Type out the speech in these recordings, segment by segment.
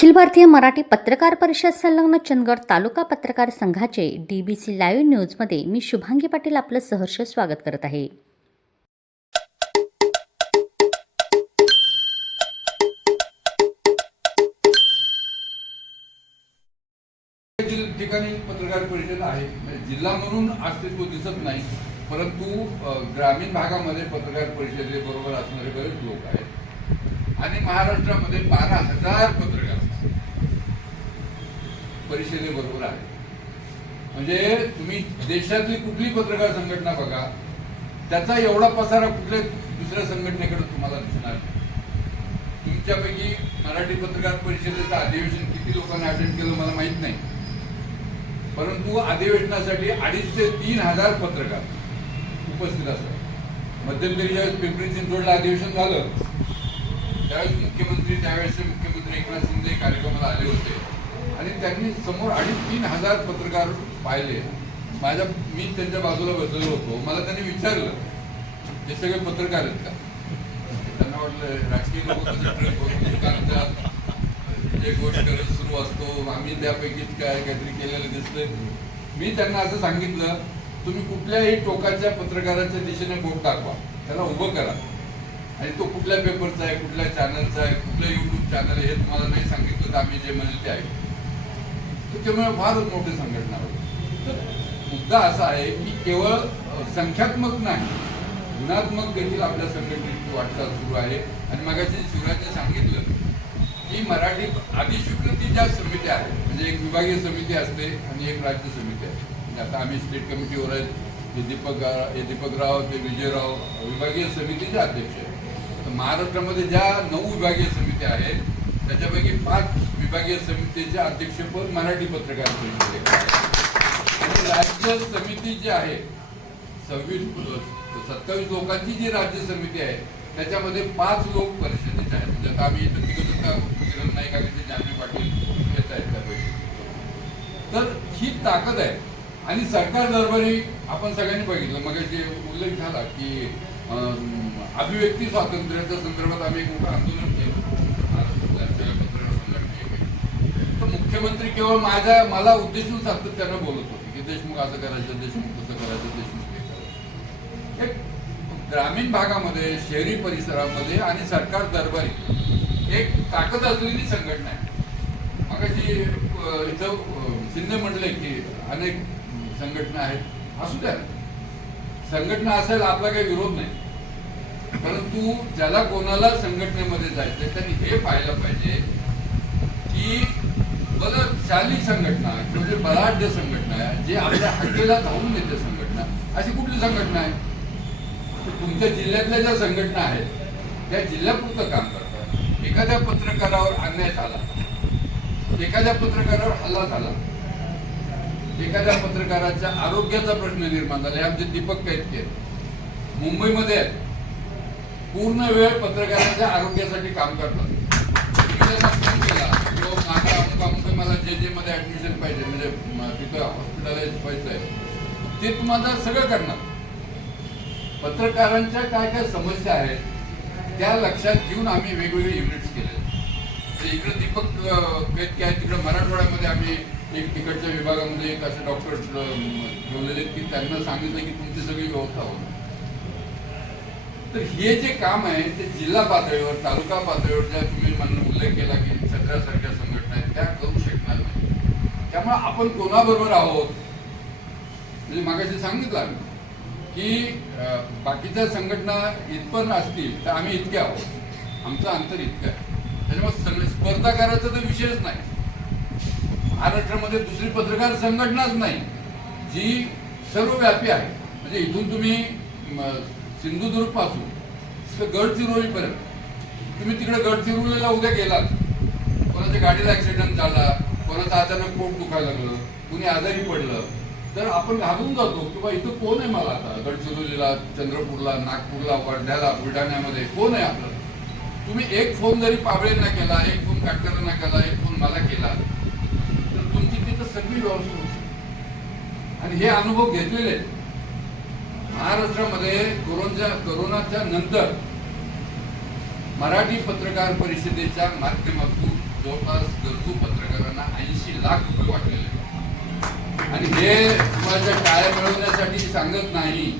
अखिल भारतीय मराठी पत्रकार परिषद संलग्न चंदगड तालुका पत्रकार संघाचे डी बी सी लाईव्ह न्यूजमध्ये मी शुभांगी पाटील आपलं सहर्ष स्वागत करत आहे. ठिकाणी पत्रकार परिषद आहे. म्हणजे जिल्हा म्हणून अस्तित्व दिसत नाही परंतु ग्रामीण भागामध्ये पत्रकार परिषदेबरोबर असणारे बरेच लोक आहेत. आणि महाराष्ट्रामध्ये बारा हजार पत्रकार परिषदेबरोबर आहेत. म्हणजे तुम्ही देशातली कुठली पत्रकार संघटना बघा त्याचा एवढा पसारा कुठल्या दुसऱ्या संघटनेकडे तुम्हाला दिसणार तुमच्यापैकी मराठी पत्रकार परिषदेचं अधिवेशन किती लोकांनी अटेंड केलं मला माहीत नाही. परंतु अधिवेशनासाठी अडीच ते तीन हजार पत्रकार उपस्थित असतात. मध्यंतरी ज्यावेळेस पिंपरी चिंचवडला अधिवेशन झालं त्यावेळेस मुख्यमंत्री त्यावेळेसचे मुख्यमंत्री एकनाथ शिंदे कार्यक्रमाला आले होते. आणि त्यांनी समोर अडीच तीन हजार पत्रकार पाहिले. माझ्या मी त्यांच्या बाजूला बसलेलो होतो. मला त्यांनी विचारलं हे सगळे पत्रकार आहेत का? त्यांना वाटलं राजकीय लोक जे गोष्ट करत सुरू असतो. आम्ही त्यापैकीच काय काहीतरी केलेलं दिसतंय. मी त्यांना असं सांगितलं तुम्ही कुठल्याही टोकाच्या पत्रकाराच्या दिशेने बोट दाखवा त्याला उभं करा. आणि तो कुठल्या पेपरचा आहे कुठल्या चॅनलचा आहे कुठल्या युट्यूब चॅनल हे तुम्हाला नाही सांगितलं तर आम्ही जे म्हणजे ते आहे त्याच्यामुळे फारच मोठी संघटना होती. तर मुद्दा असा आहे की केवळ संख्यात्मक नाही गुणात्मक देखील आपल्या संघटनेची वाटचाल सुरू आहे. आणि मगाशी शिवराजने सांगितलं की मराठी अधिस्वीकृती ज्या समित्या आहेत म्हणजे एक विभागीय समिती असते आणि एक राज्य समिती असते. म्हणजे आता आम्ही स्टेट कमिटीवर आहेत हे दीपक हे दीपकराव ते विजयराव विभागीय समितीचे अध्यक्ष आहेत. तर महाराष्ट्रामध्ये ज्या नऊ विभागीय समित्या आहेत त्याच्यापैकी पाच विभागीय समितीचे अध्यक्षपद मराठी पत्रकार परिषदेकडे राज्य समिती जी आहे सव्वीस सत्तावीस लोकांची जी राज्य समिती आहे त्याच्यामध्ये पाच लोक परिषदेचे आहेत. म्हणजे आता आम्ही इथं किरण नाईक आणि ते जानवी पाटील येत आहेत त्यापैकी तर ही ताकद आहे. आणि सरकार दरबारी आपण सगळ्यांनी बघितलं. मग उल्लेख झाला की अं, अभिव्यक्ती स्वातंत्र्याच्या संदर्भात आम्ही एक मोठं आंदोलन केलं महाराष्ट्रातल्या सगळ्या पत्रकार संघटनेने. तर मुख्यमंत्री केवळ माझ्या मला उद्देशून सातत्यानं बोलत होते की देशमुख असं करायचं देशमुख तसं करायचं देशमुख हे करायचं. एक ग्रामीण भागामध्ये शहरी परिसरामध्ये आणि सरकार दरबारी एक ताकद असलेली संघटना आहे. मगाशी अ, इथं शिंदे म्हटले की अनेक संघटना आहेत असू द्या संघटना असेल आपला काही विरोध नाही. परंतु ज्याला कोणाला संघटनेमध्ये जायचंय त्यांनी हे पाहिलं पाहिजे की बलशाली संघटना म्हणजे बलाढ्य संघटना आहे जे आपल्या हक्केला धावून देते संघटना अशी कुठली संघटना आहे? तुमच्या जिल्ह्यातल्या ज्या संघटना आहेत त्या जिल्ह्यापुरतं काम करतात. एखाद्या पत्रकारावर अन्याय झाला एखाद्या पत्रकारावर हल्ला झाला एखाद्या पत्रकाराच्या आरोग्याचा प्रश्न निर्माण झाला हे आमचे दीपक कैतके मुंबईमध्ये पूर्ण वेळ पत्रकाराच्या आरोग्यासाठी काम करतात. जे ॲडमिशन पाहिजे म्हणजे तिथं हॉस्पिटलाइज व्हायचं आहे ते तुम्हाला सगळं करणार. पत्रकारांच्या काय काय समस्या आहेत त्या लक्षात घेऊन आम्ही वेगवेगळे युनिट्स केले इकडे दीपक अं, आहेत आहे तिकडे मराठवाड्यामध्ये आम्ही एक तिकडच्या विभागामध्ये एक असे डॉक्टर ठेवलेले की त्यांना सांगितलं की तुमची सगळी व्यवस्था होणार तर हे जे काम आहे ते जिल्हा पातळीवर तालुका पातळीवर ज्या तुम्ही म्हणून उल्लेख केला की छत्रासारख्या संघटना आहेत त्या करू त्यामुळे आपण कोणाबरोबर आहोत? म्हणजे मागाशी सांगितलं आम्ही की बाकीच्या संघटना इथपर्यंत असतील तर आम्ही इतके आहोत. आमचं अंतर इतकं आहे. त्याच्यामुळे सगळे स्पर्धा करायचा तर विषयच नाही. महाराष्ट्रामध्ये दुसरी पत्रकार संघटनाच नाही. जी सर्वव्यापी आहे. म्हणजे इथून तुम्ही सिंधुदुर्गपासून सिंधुदुर्गपासून गडचिरोलीपर्यंत. तुम्ही तिकडे गडचिरोलीला उद्या गेलात. कोणाच्या गाडीला ऍक्सिडेंट झाला कोणाचं अचानक पोट दुखायला लागलं कुणी आजारी पडलं तर आपण घाबरून जातो किंवा इथं कोण आहे मला आता? गडचिरोलीला चंद्रपूरला नागपूरला वर्ध्याला बुलढाण्यामध्ये कोण आहे आपलं? तुम्ही एक फोन जरी पाबळेंना केला एक फोन काटकरांना केला एक फोन मला केला तर तुमची तिथं सगळी व्यवस्था होती आणि हे अनुभव घेतलेले महाराष्ट्रामध्ये कोरोनाच्या कोरोनाच्या नंतर मराठी पत्रकार परिषदेच्या माध्यमातून जवळपास घरक पत्रकारांना ऐंशी लाख रुपये वाटलेले. आहेत. आणि हे तुम्हाला टाळ्या मिळवण्यासाठी सांगत नाही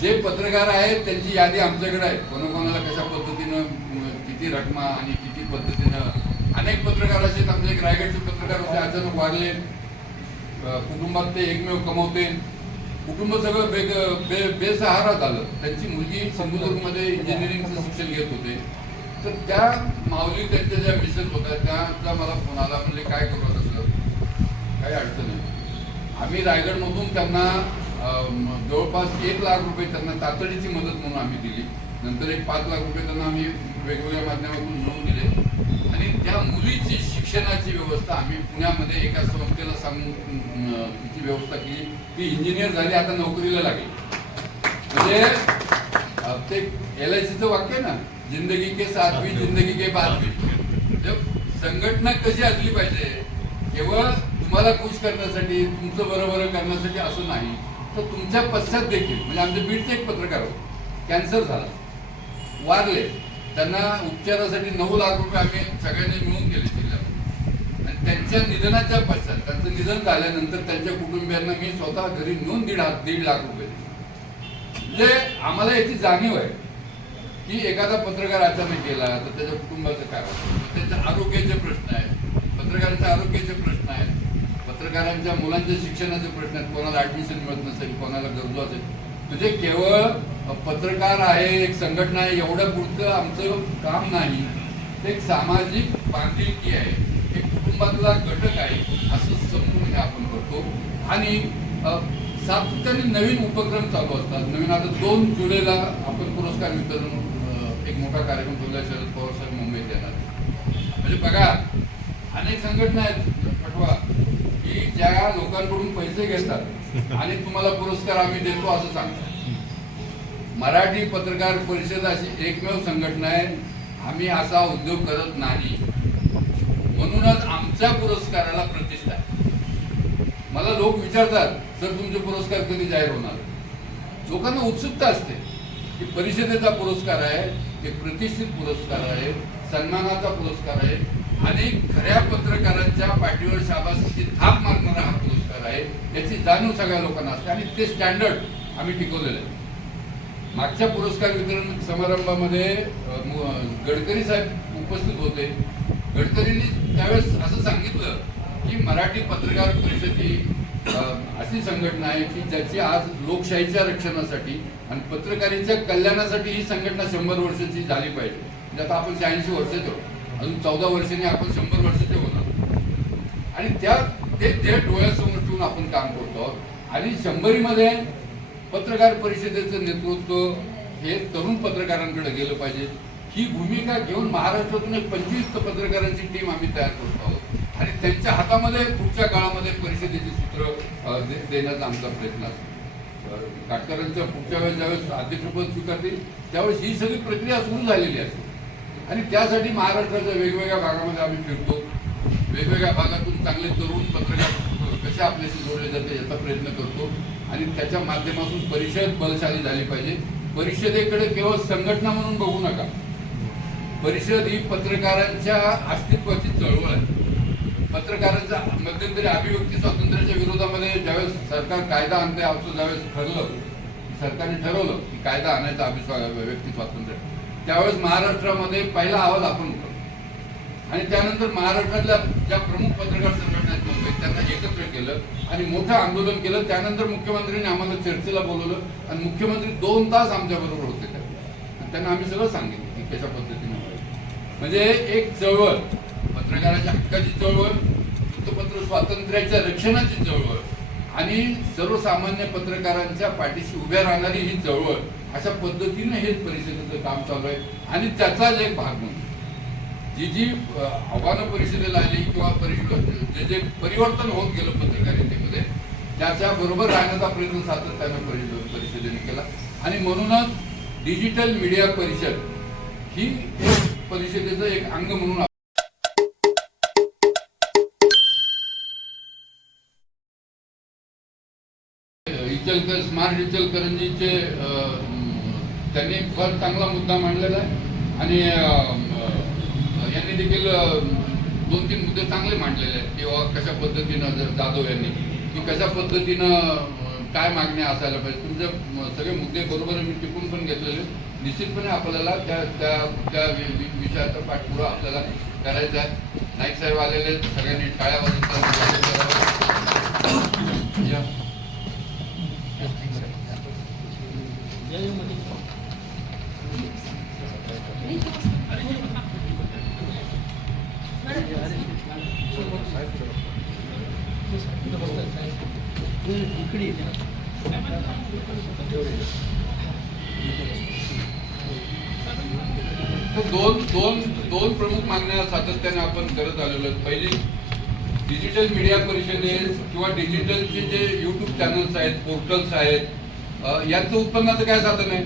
जे पत्रकार आहेत त्यांची यादी आमच्याकडे आहे. कोणाकोणाला कशा पद्धतीनं किती रकमा आणि किती पद्धतीनं. अनेक पत्रकार असे आमचे एक रायगडचे पत्रकार होते अचानक वाढले. कुटुंबात ते एकमेव कमवते. कुटुंब सगळं बेग बे बेसहारा झालं. त्यांची मुलगी समुद्रमध्ये इंजिनिअरिंगचं शिक्षण घेत होते. तर त्या माऊली त्यांच्या ज्या मिसेस होत्या त्यांचा मला फोन आला म्हणजे काय करू आता काही अडचण नाही. आम्ही रायगडमधून त्यांना जवळपास एक लाख रुपये त्यांना तातडीची मदत म्हणून आम्ही दिली. नंतर एक पाच लाख रुपये त्यांना आम्ही वेगवेगळ्या माध्यमातून मिळवून दिले. आणि त्या मुलीची शिक्षणाची व्यवस्था आम्ही पुण्यामध्ये एका संस्थेला सांगून तिची व्यवस्था केली. ती इंजिनियर झाली आता नोकरीला लागली. म्हणजे ते एल आय सीचं वाक्य आहे ना जिंदगी के साथ भी जिंदगी के बाद भी. जब संघटना कशी असली पाहिजे केवळ तुम्हाला खुश करण्यासाठी तुमचं बरोबर करण्यासाठी असं नाही. तर तुमच्या पश्चात देखील म्हणजे आमचे बीडचे एक पत्रकार होते कॅन्सर झाला. वारले. त्यांना उपचारासाठी नऊ लाख रुपये आम्ही सगळ्यांनी मिळून गेले जिल्ह्यात. आणि त्यांच्या निधनाच्या पश्चात त्यांचं निधन झाल्यानंतर त्यांच्या कुटुंबियांना मी स्वतः घरी नेऊन दीड दीड लाख रुपये दिले. म्हणजे आम्हाला याची जाणीव आहे. की एखादा पत्रकार अचानक गेला तर त्याच्या कुटुंबाचं काय होतं? त्याच्या आरोग्याचे प्रश्न आहेत. पत्रकारांच्या आरोग्याचे प्रश्न आहेत. पत्रकारांच्या मुलांच्या शिक्षणाचे प्रश्न आहेत. कोणाला ऍडमिशन मिळत नसेल कोणाला गरजू असेल. म्हणजे केवळ पत्रकार आहे एक संघटना आहे एवढ्या पुरतं आमचं काम नाही. एक सामाजिक बांधिलकी आहे. एक कुटुंबातला घटक आहे असं समजून हे आपण करतो. आणि सातत्याने नवीन उपक्रम चालू असतात. नवीन आता दोन जुलैला आपण पुरस्कार वितरण मोठा कार्यक्रम ठेवला शरद पवार साहेब मुंबईत येणार. म्हणजे बघा अनेक संघटना आहेत पटवा की ज्या लोकांकडून पैसे घेतात आणि तुम्हाला पुरस्कार आम्ही देतो असं सांगतात. मराठी पत्रकार परिषद अशी एकमेव संघटना आहे. आम्ही असा उद्योग करत नाही. म्हणूनच आमच्या पुरस्काराला प्रतिष्ठा आहे. मला लोक विचारतात सर तुमचे पुरस्कार कधी जाहीर होणार? लोकांना उत्सुकता असते की परिषदेचा पुरस्कार आहे एक प्रतिष्ठित पुरस्कार आहे सन्मानाचा पुरस्कार आहे आणि खऱ्या पत्रकारांच्या पाठीवर शाबासकीची थाप मारणारा हा पुरस्कार आहे. याची जाणीव सगळ्या लोकांना असते आणि ते स्टँडर्ड आम्ही टिकवलेलं आहे. मागच्या पुरस्कार वितरण समारंभामध्ये गडकरी साहेब उपस्थित होते. गडकरींनी त्यावेळेस असं सांगितलं की मराठी पत्रकार परिषदेची अशी संघटना आहे की ज्याची आज लोकशाहीच्या रक्षणासाठी आणि पत्रकारीच्या कल्याणासाठी ही संघटना शंभर वर्षाची झाली पाहिजे. म्हणजे आता आपण शहाऐंशी वर्षाचे आहोत अजून चौदा वर्षांनी आपण शंभर वर्षाचे होणार. आणि त्या ते त्या डोळ्यासमोर ठेवून आपण काम करतो आहोत आणि शंभरीमध्ये पत्रकार परिषदेचं नेतृत्व हे तरुण पत्रकारांकडे गेलं पाहिजे. ही भूमिका घेऊन महाराष्ट्रातून एक पंचवीस पत्रकारांची टीम आम्ही तयार करतो आहोत. आणि त्यांच्या हातामध्ये पुढच्या काळामध्ये परिषदेची सूत्र दे- देण्याचा आमचा प्रयत्न असतो. काटकरांच्या पुढच्या वेळेस ज्यावेळेस अध्यक्षपद स्वीकारतील त्यावेळेस ही सगळी प्रक्रिया सुरू झालेली असते. आणि त्यासाठी महाराष्ट्राच्या वेगवेगळ्या भागामध्ये आम्ही फिरतो. वेगवेगळ्या भागातून चांगले तरुण पत्रकार कसे आपल्याशी जोडले जाते याचा प्रयत्न करतो. आणि त्याच्या माध्यमातून परिषद बलशाली झाली पाहिजे. परिषदेकडे केवळ संघटना म्हणून बघू नका. परिषद ही पत्रकारांच्या अस्तित्वाची चळवळ आहे. पत्रकारांचा मध्यंतरी अभिव्यक्ती स्वातंत्र्याच्या विरोधामध्ये ज्यावेळेस सरकार कायदा आणते असं ज्यावेळेस ठरलं सरकारने ठरवलं की कायदा आणायचा अभिस्वा व्यक्ती स्वातंत्र्य. त्यावेळेस महाराष्ट्रामध्ये पहिला आवाज आपण होतो आणि त्यानंतर महाराष्ट्रातल्या ज्या प्रमुख पत्रकार संघटना आहेत मुंबईत त्यांना एकत्र केलं आणि मोठं आंदोलन केलं. त्यानंतर मुख्यमंत्र्यांनी आम्हाला चर्चेला बोलवलं आणि मुख्यमंत्री दोन तास आमच्याबरोबर होते. आणि त्यांना आम्ही सगळं सांगितलं की कशा पद्धतीने म्हणजे एक चळवळ. पत्रकाराच्या हक्काची चळवळ वृत्तपत्र स्वातंत्र्याच्या रक्षणाची चळवळ आणि सर्वसामान्य पत्रकारांच्या पाठीशी उभ्या राहणारी ही चळवळ अशा पद्धतीने हे परिषदेचं काम चालू आहे आणि त्याचाच एक भाग म्हणून जी जी आव्हानं परिषदेला आली किंवा परिषद जे जे परिवर्तन होत गेलं पत्रकारितेमध्ये त्याच्या बरोबर राहण्याचा प्रयत्न सातत्यानं परिषद परिषदेने केला. आणि म्हणूनच डिजिटल मीडिया परिषद ही परिषदेचं एक अंग म्हणून इचलकर स्मार्ट इचलकरंजीचे त्यांनी फार चांगला मुद्दा मांडलेला आहे. आणि यांनी देखील दोन तीन मुद्दे चांगले मांडलेले आहेत. किंवा कशा पद्धतीनं जर जाधव यांनी की कशा पद्धतीनं काय मागण्या असायला पाहिजे. तुमचे सगळे मुद्दे बरोबर मी टिपून पण घेतलेले. निश्चितपणे आपल्याला त्या त्या त्या वि- विषयाचा पाठपुरा आपल्याला करायचा आहे. नाईक साहेब आलेले आहेत. सगळ्यांनी टाळ्या वाजवून दोन दोन दोन प्रमुख मागण्या सातत्याने आपण करत आलेलो आहेत. पहिली डिजिटल मीडिया परिषदेत किंवा डिजिटलचे जे युट्यूब चॅनल्स आहेत पोर्टल्स आहेत यांचं उत्पन्नाचं काय साधन आहे?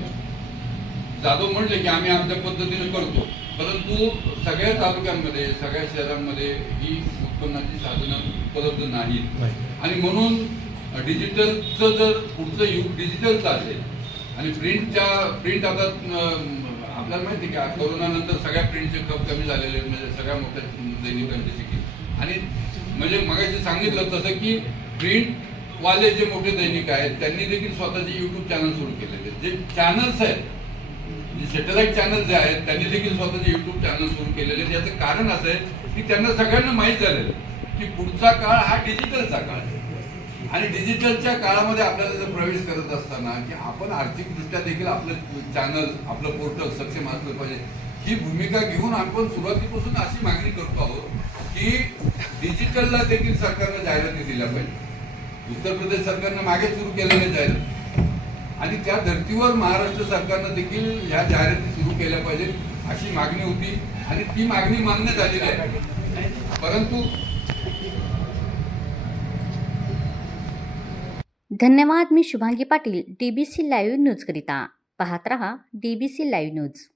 जाधव म्हणले की आम्ही आमच्या पद्धतीने करतो. परंतु सगळ्या तालुक्यांमध्ये सगळ्या शहरांमध्ये ही उत्पन्नाची साधनं उपलब्ध नाहीत. आणि म्हणून डिजिटलचं जर पुढचं युग डिजिटलचं असेल आणि प्रिंटच्या प्रिंट आता आपल्याला माहिती आहे का कोरोनानंतर सगळ्या प्रिंटचे खप कमी झालेले म्हणजे सगळ्या मोठ्या दैनिकांचे आणि म्हणजे मगाशी सांगितलं तसं की प्रिंट वाले जे मोठे दैनिक आहेत त्यांनी देखील स्वतःचे युट्यूब चॅनल सुरू केलेले जे चॅनल्स आहेत जे सॅटेलाइट चॅनल जे आहेत त्यांनी देखील स्वतःचे युट्यूब चॅनल सुरू केलेले आहेत. याचं कारण असं आहे की त्यांना सगळ्यांना माहीत झालेलं की पुढचा काळ हा डिजिटलचा काळ आहे. आणि डिजिटलच्या काळामध्ये आपल्याला जर प्रवेश करत असताना की आपण आर्थिकदृष्ट्या देखील आपलं चॅनल आपलं पोर्टल सक्षम असलं पाहिजे ही भूमिका घेऊन आपण सुरुवातीपासून अशी मागणी करतो आहोत की डिजिटलला देखील सरकारनं जाहिराती दिल्या पाहिजे. उत्तर प्रदेश सरकारनं मागे सुरू केलेल्या जाहिरात आणि त्या धर्तीवर महाराष्ट्र सरकारनं देखील ह्या जाहिराती सुरू केल्या पाहिजेत अशी मागणी होती आणि ती मागणी मान्य झालेली आहे. परंतु धन्यवाद मी Shubhangi Patil DBC B C live न्यूजकरिता पाहत रहा डीबीसी लाईव्ह न्यूज